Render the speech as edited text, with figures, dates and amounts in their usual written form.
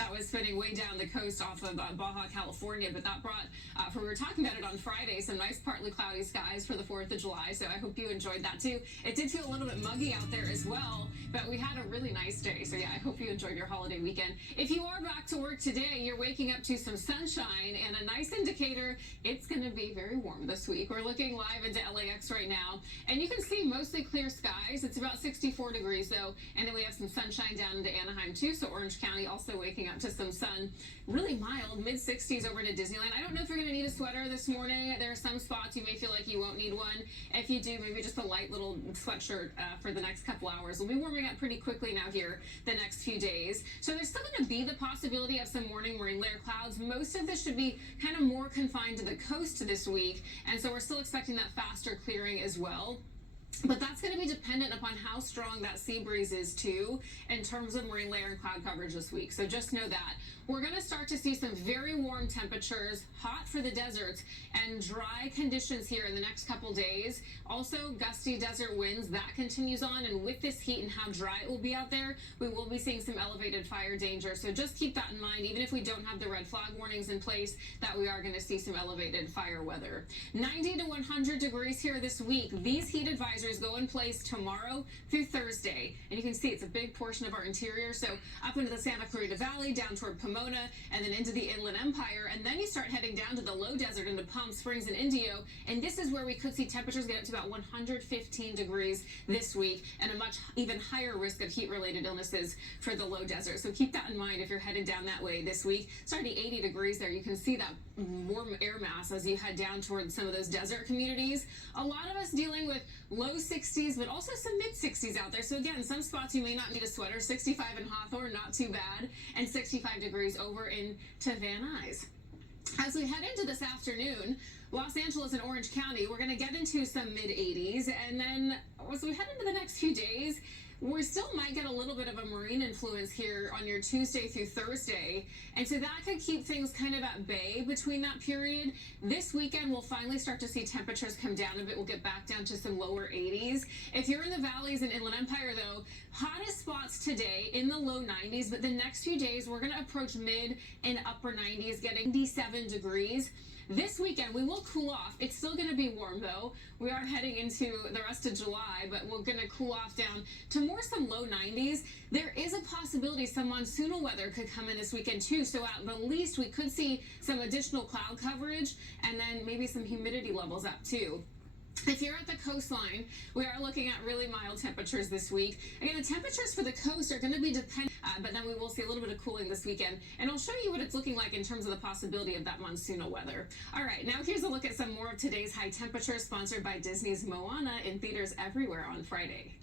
that was spinning way down the coast off of Baja, California, but that brought, we were talking about it on Friday, some nice partly cloudy skies for the 4th of July, so I hope you enjoyed that too. It did feel a little bit muggy out there as well, but we had a really nice day, so yeah, I hope you enjoyed your holiday weekend. If you are back to work today, you're waking up to some sunshine and a nice indicator it's going to be very warm this week. We're looking live into LAX right now, and you can see mostly clear skies. It's about 64 degrees though, and then we have some sunshine down into Anaheim too, so Orange County also waking up to some sun. Really mild, mid-60s over to Disneyland. I don't know if you're going to need a sweater this morning. There are some spots you may feel like you won't need one. If you do, maybe just a light little sweatshirt for the next couple hours. We'll be warming up pretty quickly now here the next few days. So there's still going to be the possibility of some morning marine layer clouds. Most of this should be kind of more confined to the coast this week, and so we're still expecting that faster clearing as well. But that's going to be dependent upon how strong that sea breeze is too in terms of marine layer and cloud coverage this week. So just know that. We're going to start to see some very warm temperatures, hot for the deserts, and dry conditions here in the next couple days. Also, gusty desert winds, that continues on. And with this heat and how dry it will be out there, we will be seeing some elevated fire danger. So just keep that in mind, even if we don't have the red flag warnings in place, that we are going to see some elevated fire weather. 90 to 100 degrees here this week. These heat advisories go in place tomorrow through Thursday. And you can see it's a big portion of our interior. So up into the Santa Clarita Valley, down toward Pomona, and then into the Inland Empire, and then you start heading down to the low desert into Palm Springs and Indio, and this is where we could see temperatures get up to about 115 degrees this week, and a much even higher risk of heat-related illnesses for the low desert. So keep that in mind if you're heading down that way this week. It's already 80 degrees there. You can see that warm air mass as you head down towards some of those desert communities. A lot of us dealing with low 60s, but also some mid 60s out there. So again, some spots you may not need a sweater. 65 in Hawthorne, not too bad, and 65 degrees over into Van Nuys. As we head into this afternoon, Los Angeles and Orange County, we're going to get into some mid 80s, and then as we head into the next few days, we still might get a little bit of a marine influence here on your Tuesday through Thursday, and so that could keep things kind of at bay between that period. This weekend, we'll finally start to see temperatures come down a bit. We'll get back down to some lower 80s. If you're in the valleys and Inland Empire, though, hottest spots today in the low 90s, but the next few days, we're going to approach mid and upper 90s, getting 97 degrees. This weekend, we will cool off. It's still going to be warm, though. We are heading into the rest of July, but we're going to cool off down to more some low 90s. There is a possibility some monsoonal weather could come in this weekend, too. So at the least, we could see some additional cloud coverage and then maybe some humidity levels up, too. If you're at the coastline, we are looking at really mild temperatures this week. Again, the temperatures for the coast are going to be dependent, but then we will see a little bit of cooling this weekend. And I'll show you what it's looking like in terms of the possibility of that monsoonal weather. All right, now here's a look at some more of today's high temperatures, sponsored by Disney's Moana in theaters everywhere on Friday.